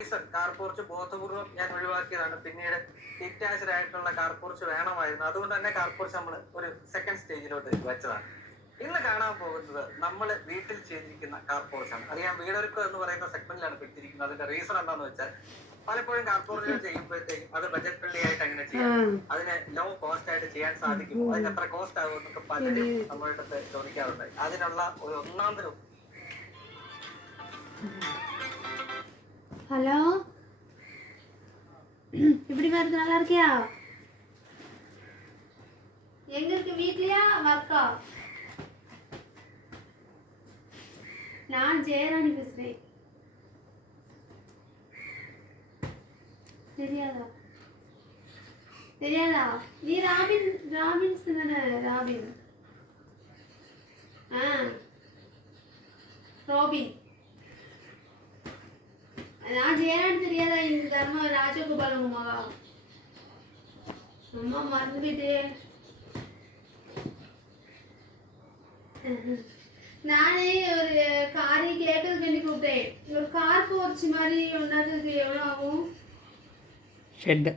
Car porch ബോധപൂർവ്വം ഞാൻ ഒഴിവാക്കിയതാണ്. പിന്നീട് ഡിറ്റാച്ച്ഡ് ആയിട്ടുള്ള കാർ പോർച്ച് വേണമായിരുന്നു. അതുകൊണ്ട് തന്നെ കാർ പോർച്ച് നമ്മൾ ഒരു സെക്കൻഡ് സ്റ്റേജിലോട്ട് വെച്ചതാണ്. ഇന്ന് കാണാൻ പോകുന്നത് നമ്മൾ വീട്ടിൽ ചെയ്തിരിക്കുന്ന കാർ പോർച്ചാണ്. അറിയാം, വീടൊരുക്കം എന്ന് പറയുന്ന സെഗ്മെന്റിലാണ് പെട്ടിരിക്കുന്നത്. അതിന്റെ റീസൺ എന്താണെന്ന് വെച്ചാൽ പലപ്പോഴും കാർ പോർച്ചുകൾ ചെയ്യുമ്പോഴത്തേക്കും അത് ബജറ്റ് ഫ്രണ്ട്ലി ആയിട്ട് അങ്ങനെ ചെയ്യാം, അതിന് ലോ കോസ്റ്റ് ആയിട്ട് ചെയ്യാൻ സാധിക്കും, അതിന് എത്ര കോസ്റ്റ് ആകും എന്നൊക്കെ പലരും നമ്മുടെ അടുത്ത് ചോദിക്കാറുണ്ട്. അതിനുള്ള ഒരു ഒന്നാന്തരം. ஹலோ, எப்படி வருது? நல்லா இருக்கியா? எங்க இருக்கு? வீட்லயா ஒர்க்கா? நான் ஜெயராணி பேசுறேன். தெரியாதா? தெரியாதா? நீ ராபின்ஸ் தானே? ராபின். ராபின். நான் ஜெயராணி தெரியாதா? இந்த தர்மா ராஜகோபால் உங்க மகா. அம்மா மறந்துட்டே. நானே ஒரு காரை கேட்டதுக்கு வேண்டி கூப்பிட்டேன். ஒரு கார் போர்ச்சு மாதிரி ஒன்றாக்கு எவ்வளோ ஆகும்? ஷெட்